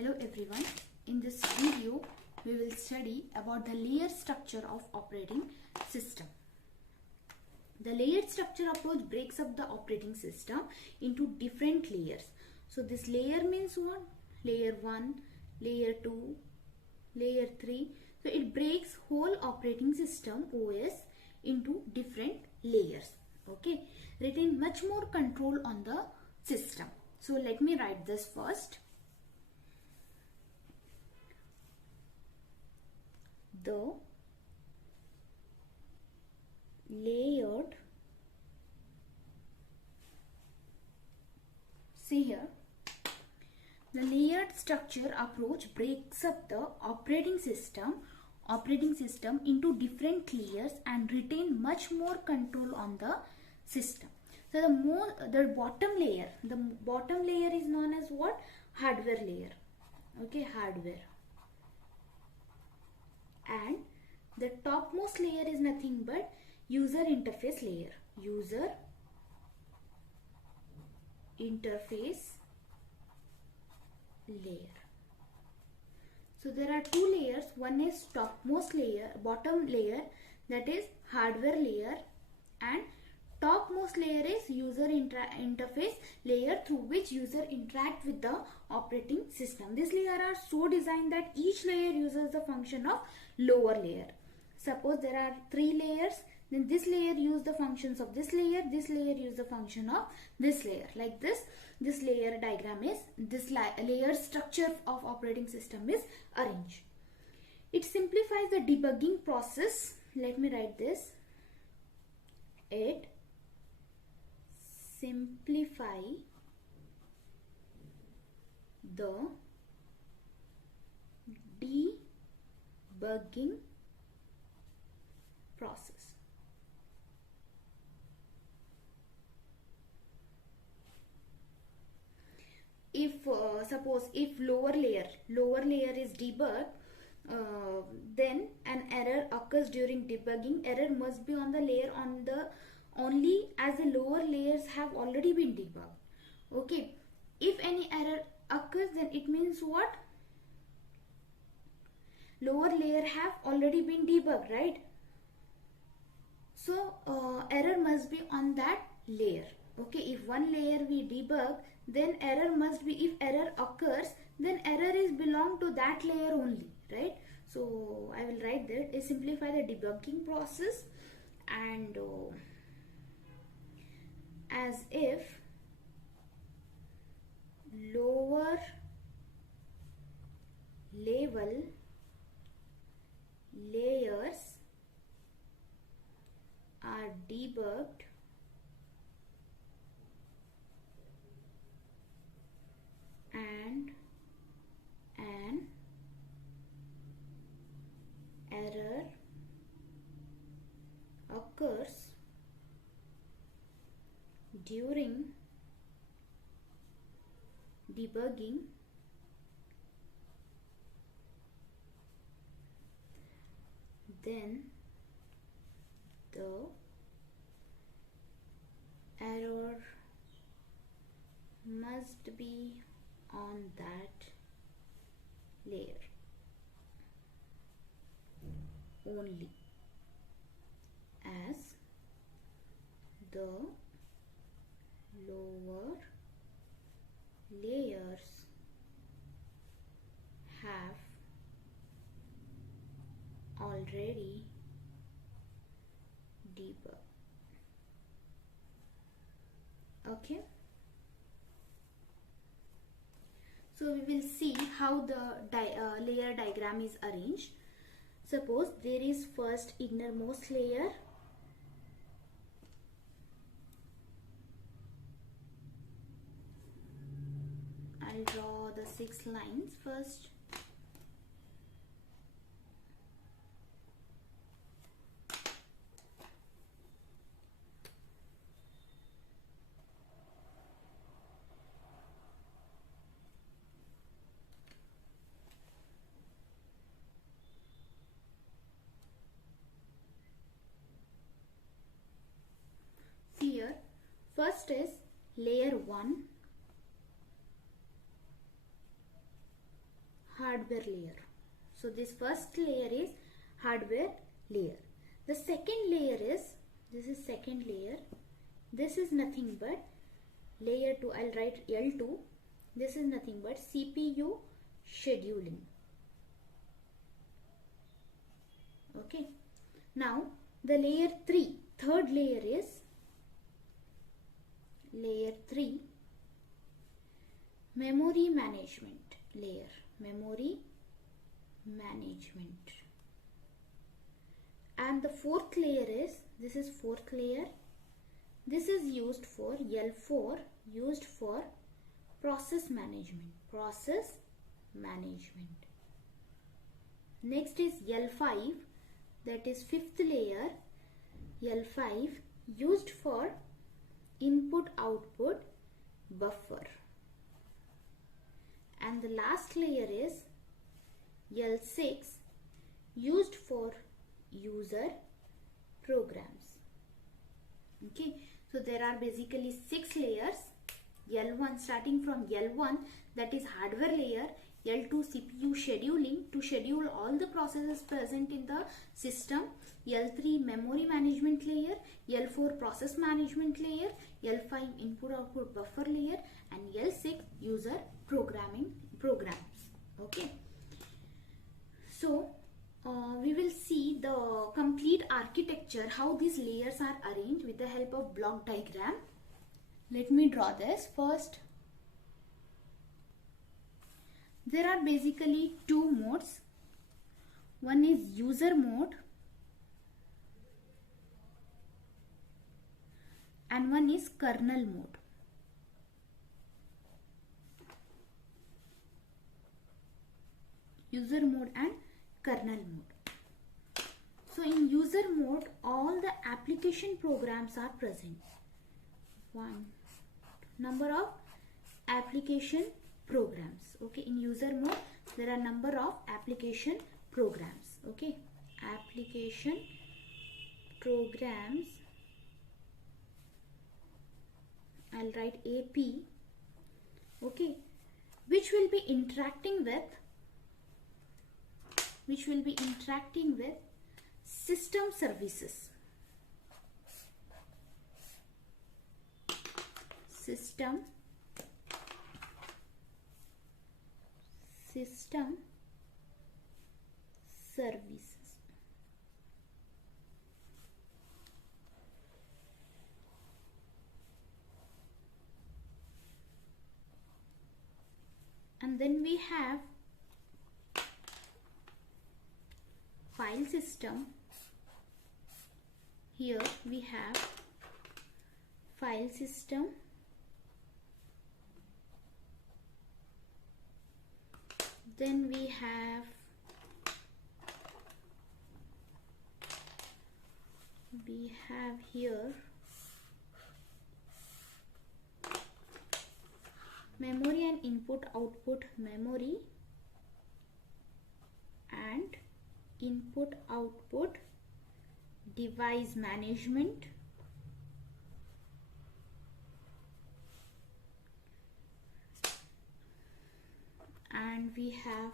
Hello everyone. In this video, we will study about the layer structure of operating system. The layered structure approach breaks up the operating system into different layers. So this layer means what? Layer 1, layer 2, layer 3. So it breaks whole operating system OS into different layers. Okay. Retain much more control on the system. So let me write this first. The layered, see here, the layered structure approach breaks up the operating system into different layers and retain much more control on the system. So the bottom layer is known as what? Hardware layer. Okay, hardware. And the topmost layer is nothing but user interface layer. User interface layer. So there are two layers. One is topmost layer, bottom layer, that is hardware layer, and topmost layer is user interface layer through which user interact with the operating system. These layers are so designed that each layer uses the function of lower layer. Suppose there are three layers, then this layer use the functions of this layer use the function of this layer. Like this layer diagram is, this layer structure of operating system is arranged. It simplifies the debugging process. Let me write this. It simplify the debugging process. If suppose if lower layer is debugged, then an error occurs during debugging. Error must be on the layer only as the lower layers have already been debugged. Okay, if any error occurs, then it means what? Lower layer have already been debugged, right? So error must be on that layer. Okay, if one layer we debug, then error must be, if error occurs, then error is belong to that layer only, right? So I will write that. It simplify the debugging process, and as if lower level layers are debugged and an error occurs during debugging, then the error must be on that layer only, as the lower layers have already debugged. Okay, so we will see how the layer diagram is arranged. Suppose there is first innermost layer, I'll draw the 6 lines first. Here, first is layer 1, hardware layer. So this first layer is hardware layer. The second layer is, this is second layer. This is nothing but layer 2. I'll write L2. This is nothing but CPU scheduling. Okay. Now the layer 3, third layer is layer 3, memory management layer. Memory management. And the fourth layer is, this is fourth layer. This is used for L4, used for process management. Process management. Next is L5, that is fifth layer. L5 used for input output buffer. And the last layer is L6, used for user programs. Okay, so there are basically 6 layers. L1, starting from L1, that is hardware layer. L2, CPU scheduling, to schedule all the processes present in the system. L3, memory management layer. L4, process management layer. L5, input output buffer layer. And L6, user programming programs. Okay, so we will see the complete architecture, how these layers are arranged with the help of block diagram. Let me draw this first. There are basically two modes. One is user mode and one is kernel mode. User mode and kernel mode. So in user mode, all the application programs are present. One number of application programs. Okay, in user mode there are number of application programs. Okay, application programs, I'll write AP. Okay, which will be interacting with system services. System services. And then we have file system. Here we have file system. Then we have here memory and input output memory and input output device management, and we have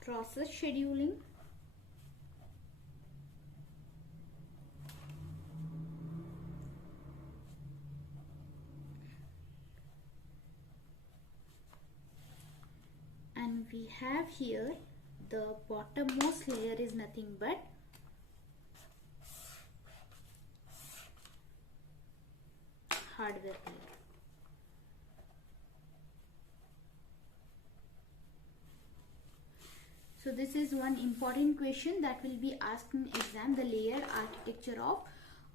process scheduling, and we have here the bottommost layer is nothing but hardware layer. So this is one important question that will be asked in exam, the layer architecture of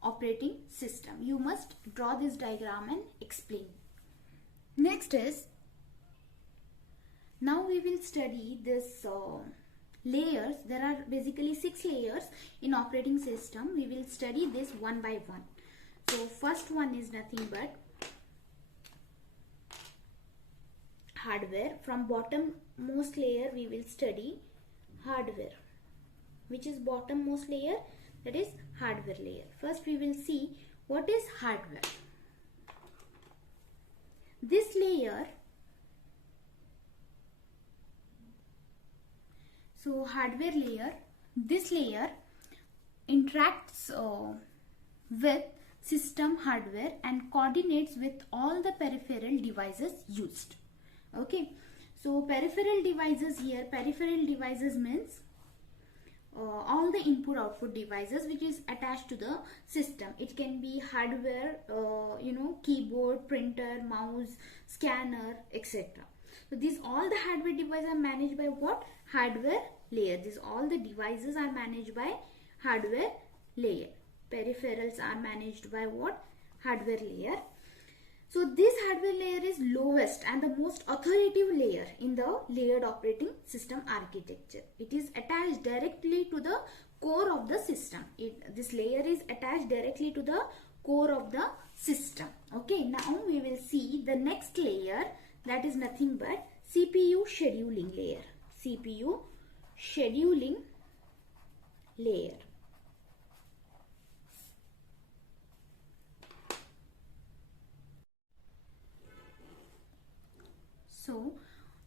operating system. You must draw this diagram and explain. Next is, now we will study this layers. There are basically 6 layers in operating system. We will study this one by one. So first one is nothing but hardware. From bottommost layer we will study hardware. Which is bottommost layer? That is hardware layer. First we will see what is hardware. This layer, so hardware layer, this layer interacts with system hardware and coordinates with all the peripheral devices used. Okay, so peripheral devices here, peripheral devices means all the input output devices which is attached to the system. It can be hardware, keyboard, printer, mouse, scanner, etc. So these all the hardware devices are managed by what? Hardware layer. These all the devices are managed by hardware layer. Peripherals are managed by what? Hardware layer. So this hardware layer is lowest and the most authoritative layer in the layered operating system architecture. It is attached directly to the core of the system. This layer is attached directly to the core of the system. Okay, now we will see the next layer, that is nothing but CPU scheduling layer. CPU scheduling layer. So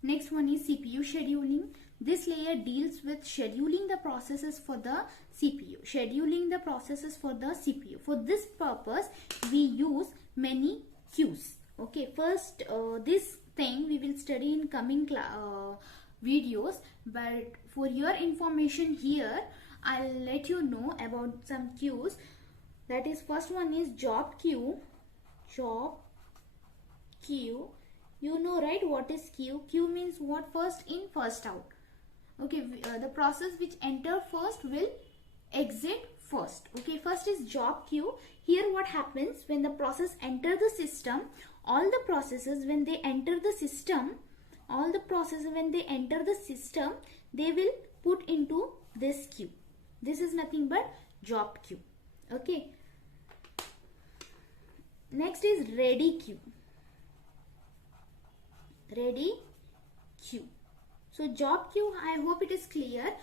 next one is CPU scheduling. This layer deals with scheduling the processes for the CPU. Scheduling the processes for the CPU. For this purpose, we use many queues. Okay, first this thing we will study in coming videos, but for your information here, I'll let you know about some queues. That is, first one is job queue. Job queue. You know, right, what is queue? Queue means what? First in, first out. Okay, the process which enter first will exit first. Okay, first is job queue. Here what happens when the process enter the system, all the processes when they enter the system, they will put into this queue. This is nothing but job queue. Okay. Next is ready queue. Ready queue. So job queue, I hope it is clear.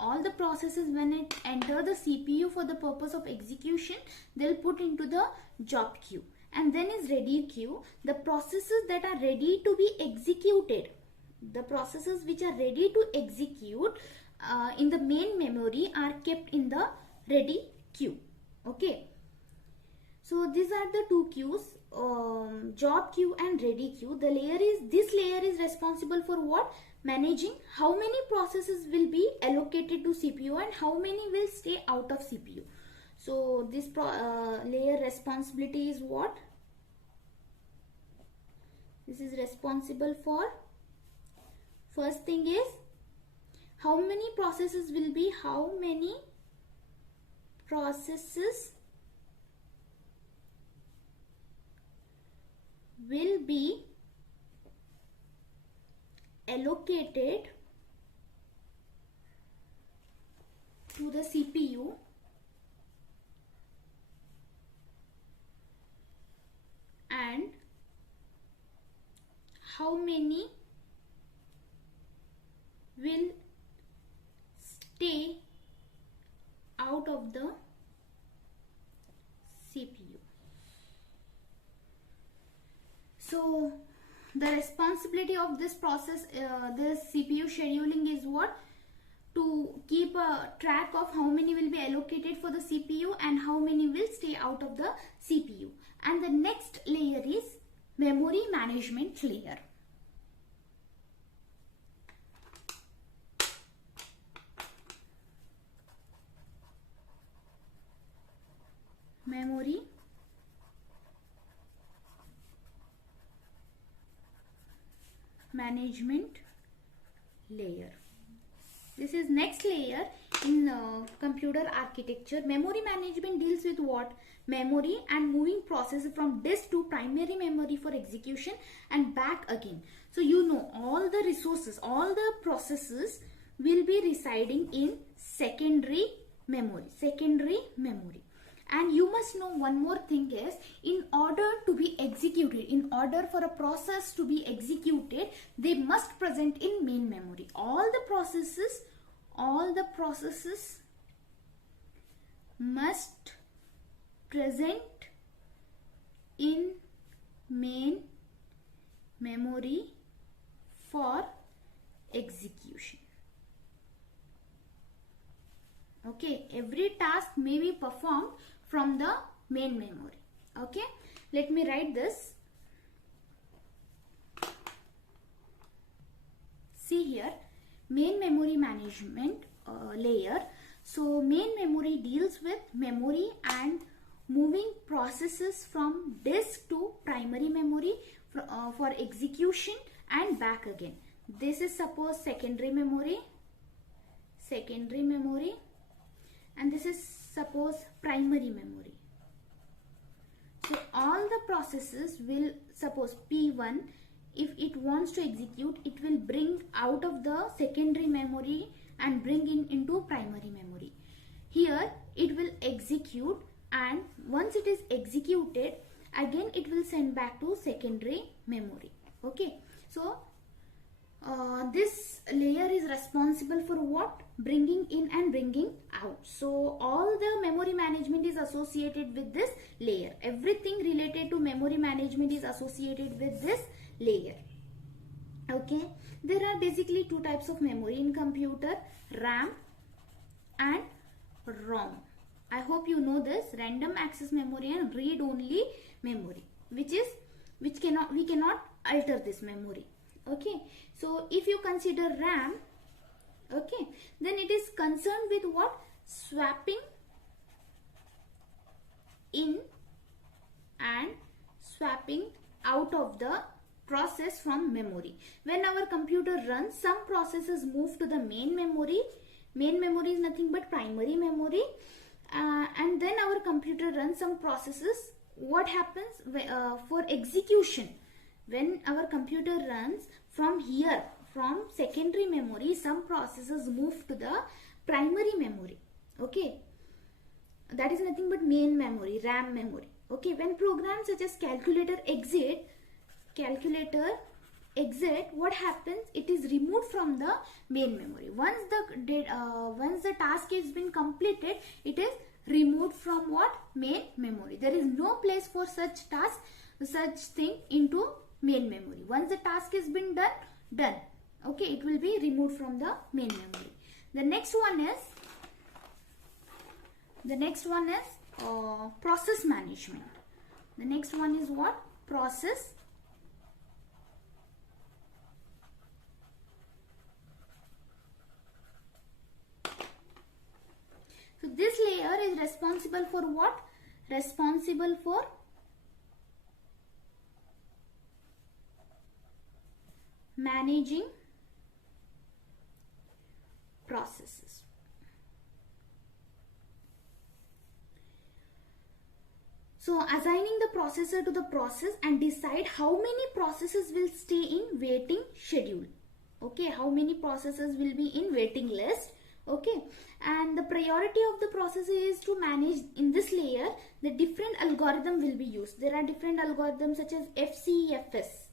All the processes when it enter the CPU for the purpose of execution, they'll put into the job queue. And then is ready queue. The processes that are ready to be executed, the processes which are ready to execute in the main memory are kept in the ready queue. Okay. So these are the two queues, job queue and ready queue. This layer is responsible for what? Managing how many processes will be allocated to CPU and how many will stay out of CPU. So this layer responsibility is what? This is responsible for, first thing is how many processes will be allocated to the CPU and how many will stay out of the CPU. So the responsibility of this process, this CPU scheduling is what? To keep a track of how many will be allocated for the CPU and how many will stay out of the CPU. And the next layer is memory management layer. Memory management layer. This is next layer in computer architecture. Memory management deals with what? Memory and moving processes from disk to primary memory for execution and back again. So you know all the resources, all the processes will be residing in secondary memory. And you must know one more thing is, in order to be executed, in order for a process to be executed, they must present in main memory. All the processes must present in main memory. memory for execution. Okay, every task may be performed from the main memory. Okay, let me write this. See here, main memory management layer. So main memory deals with memory and moving processes from disk to primary memory for execution and back again. This is suppose secondary memory, and this is suppose primary memory. So all the processes will, suppose P1, if it wants to execute, it will bring out of the secondary memory and bring into primary memory. Here it will execute, and once it is executed, again it will send back to secondary memory. Okay, so this layer is responsible for what? Bringing in and bringing out. So all the memory management is associated with this layer. Everything related to memory management is associated with this layer. Okay, there are basically two types of memory in computer: RAM and ROM. I hope you know this: random access memory and read only memory, we cannot alter this memory. Okay, so if you consider RAM, okay, then it is concerned with what? Swapping in and swapping out of the process from memory. When our computer runs, some processes move to the main memory. Main memory is nothing but primary memory, and then our computer runs some processes. What happens for execution? When our computer runs from here, from secondary memory, some processes move to the primary memory. Okay, that is nothing but main memory, RAM memory. Okay, when programs such as calculator exit, what happens? It is removed from the main memory. Once the task has been completed, it is removed from what? Main memory. There is no place for such thing into main memory. Once the task has been done. Okay, it will be removed from the main memory. The next one is process management. The next one is what? Process So this layer is responsible for what? Responsible for managing processes. So assigning the processor to the process and decide how many processes will stay in waiting schedule. Okay, how many processes will be in waiting list. Okay, and the priority of the process is to manage in this layer. The different algorithm will be used. There are different algorithms such as FCFS,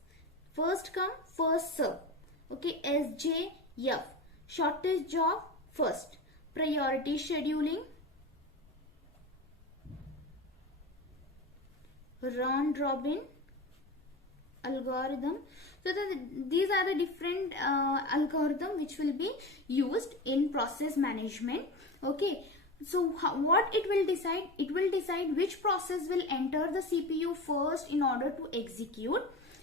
first come first serve. Okay, SJF, shortest job first, priority scheduling, round robin algorithm. So these are the different algorithm which will be used in process management. Okay, so what it will decide? It will decide which process will enter the CPU first in order to execute.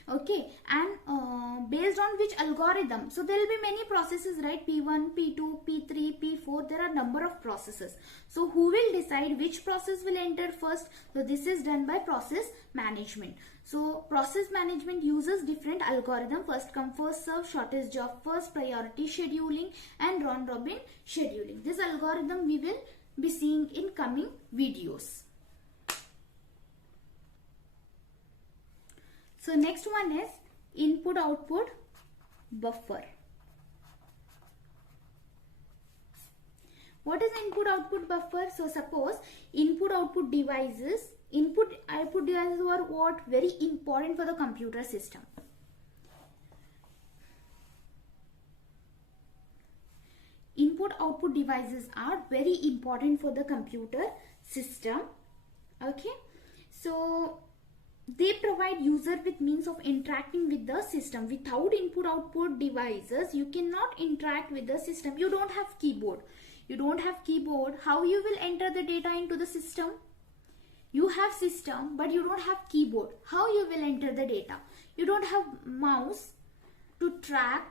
Okay, and based on which algorithm. So there will be many processes, right? P1, P2, P3, P4. There are number of processes. So who will decide which process will enter first? So this is done by process management. So process management uses different algorithm: first come first serve, shortest job first, priority scheduling, and round robin scheduling. This algorithm we will be seeing in coming videos. So next one is input output buffer. What is input output buffer? So suppose input output devices are what? Very important for the computer system. Input output devices are very important for the computer system. Okay, so they provide user with means of interacting with the system. Without input output devices, you cannot interact with the system. You don't have keyboard. You don't have keyboard. How you will enter the data into the system? You have system, but you don't have keyboard. How you will enter the data? You don't have mouse to track.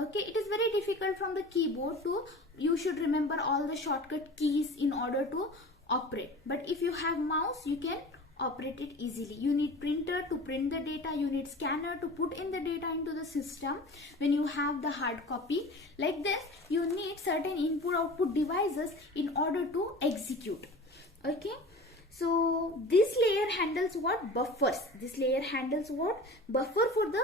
Okay, it is very difficult from the keyboard to, you should remember all the shortcut keys in order to operate. But if you have mouse, you can operate it easily. You need printer to print the data, you need scanner to put in the data into the system. When you have the hard copy like this, you need certain input output devices in order to execute. Okay, so this layer handles what? Buffers. This layer handles what? Buffer for the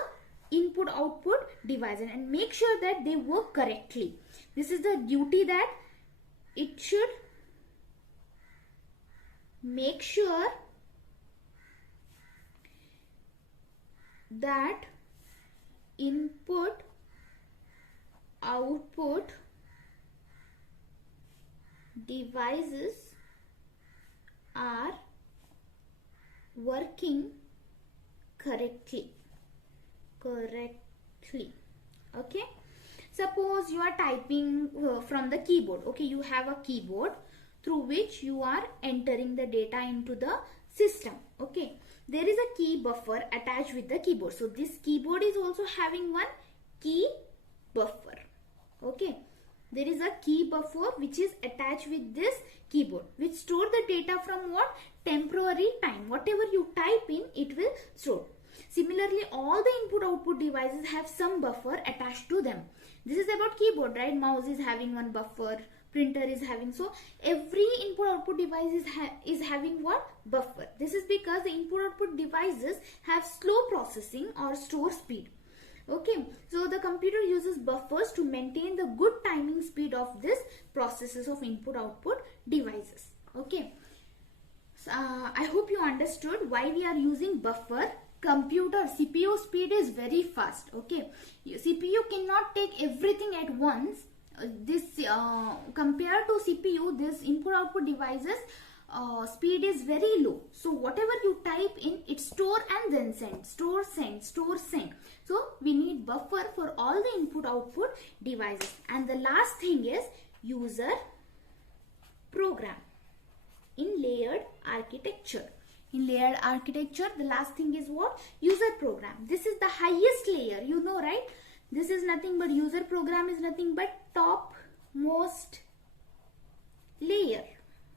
input output devices and make sure that they work correctly. This is the duty that it should make sure that input output devices are working correctly. Okay, suppose you are typing from the keyboard. Okay, you have a keyboard through which you are entering the data into the system. Okay, there is a key buffer attached with the keyboard. So this keyboard is also having one key buffer. Okay, there is a key buffer which is attached with this keyboard, which store the data from what? Temporary time. Whatever you type in, it will store. Similarly, all the input output devices have some buffer attached to them. This is about keyboard, right? Mouse is having one buffer, printer is having. So every input output device is having what? Buffer. This is because the input output devices have slow processing or store speed. Okay, so the computer uses buffers to maintain the good timing speed of this processes of input output devices. Okay, so, I hope you understood why we are using buffer. Computer CPU speed is very fast. Okay, CPU cannot take everything at once. Compared to CPU, this input output devices speed is very low. So whatever you type in, it store and then send, store, send, store, send. So we need buffer for all the input output devices. And the last thing is user program in layered architecture. In layered architecture, the last thing is what? User program. This is the highest layer, you know, right? This is nothing but user program is nothing but topmost layer.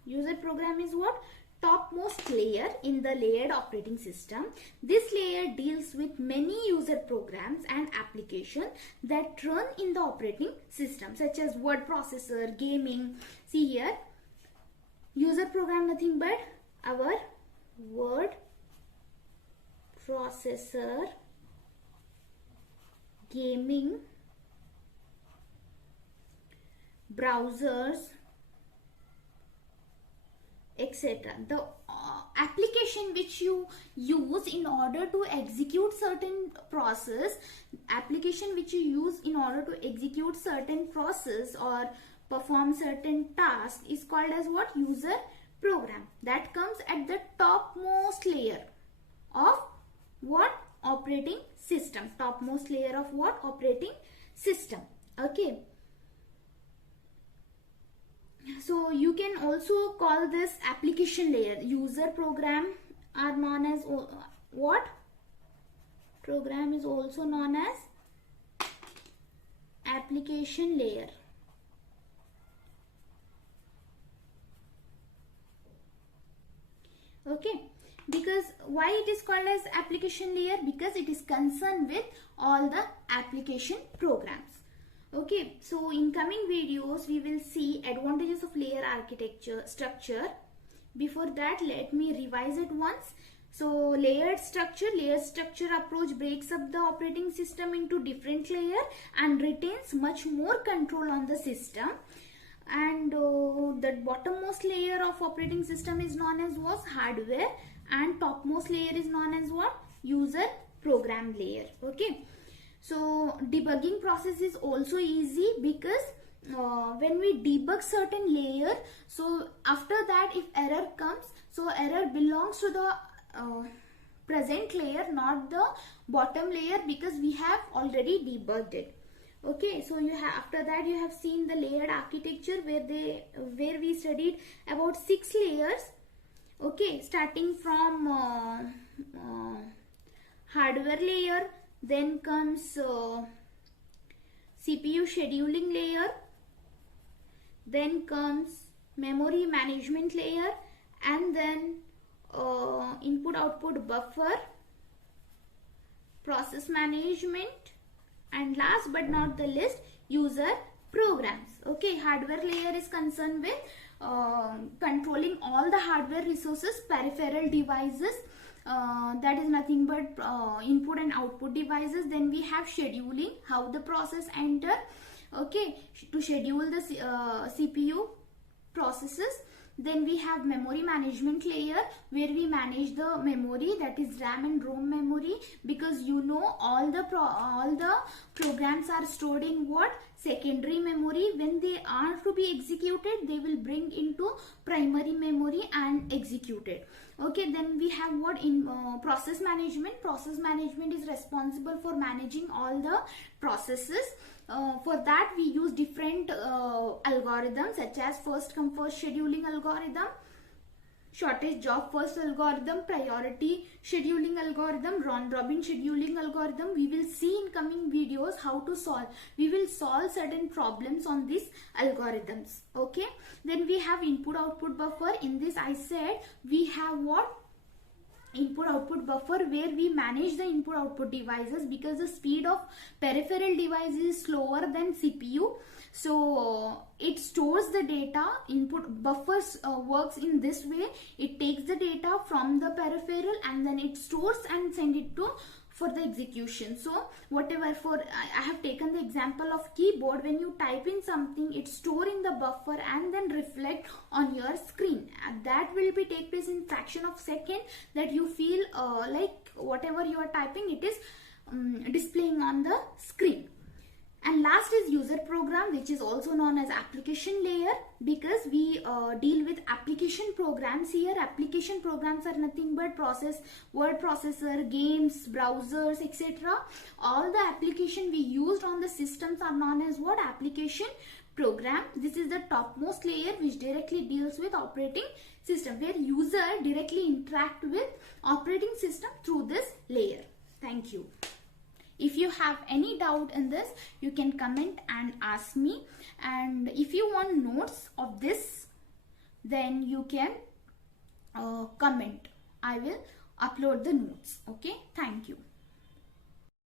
User program is what? Topmost layer in the layered operating system. This layer deals with many user programs and applications that run in the operating system, such as word processor, gaming. See here, user program nothing but our word processor, gaming, browsers, etc. The application which you use in order to execute certain process, or perform certain tasks is called as what? User program. That comes at the topmost layer of what? Operating system. Topmost layer of what? Operating system. Okay. So you can also call this application layer. User program are known as what? Program is also known as application layer. Okay, because why it is called as application layer? Because it is concerned with all the application programs. Okay, so in coming videos we will see advantages of layer architecture structure. Before that, let me revise it once. So layered structure approach breaks up the operating system into different layers and retains much more control on the system. And the bottommost layer of operating system is known as what? Hardware, and topmost layer is known as what? User program layer. Okay, so debugging process is also easy because when we debug certain layer, so after that if error comes, so error belongs to the present layer, not the bottom layer, because we have already debugged it. Okay, so you have, after that you have seen the layered architecture where we studied about 6 layers. Okay, starting from hardware layer, then comes CPU scheduling layer, then comes memory management layer, and then input output buffer, process management, and last but not the least, user programs. Okay, hardware layer is concerned with controlling all the hardware resources, peripheral devices, that is nothing but input and output devices. Then we have scheduling, how the process enter, okay, to schedule the CPU processes. Then we have memory management layer, where we manage the memory, that is RAM and ROM memory, because you know all the programs are stored in what? Secondary memory. When they are to be executed, they will bring into primary memory and executed. Okay, then we have what? In process management. Process management is responsible for managing all the processes. For that we use different algorithms, such as first come first scheduling algorithm, shortest job first algorithm, priority scheduling algorithm, round robin scheduling algorithm. We will see in coming videos how to solve. We will solve certain problems on these algorithms. Okay, then we have input output buffer. In this I said we have what? Input output buffer, where we manage the input output devices, because the speed of peripheral devices is slower than CPU, so it stores the data. Input buffers works in this way. It takes the data from the peripheral and then it stores and send it to for the execution. So whatever, for I have taken the example of keyboard. When you type in something, it store in the buffer and then reflect on your screen. That will be take place in fraction of second, that you feel like whatever you are typing, it is displaying on the screen. And last is user program, which is also known as application layer, because we deal with application programs here. Application programs are nothing but word processor, games, browsers, etc. All the application we used on the systems are known as what? Application program. This is the topmost layer, which directly deals with operating system, where user directly interact with operating system through this layer. Thank you. If you have any doubt in this, you can comment and ask me. And if you want notes of this, then you can comment. I will upload the notes. Okay, thank you.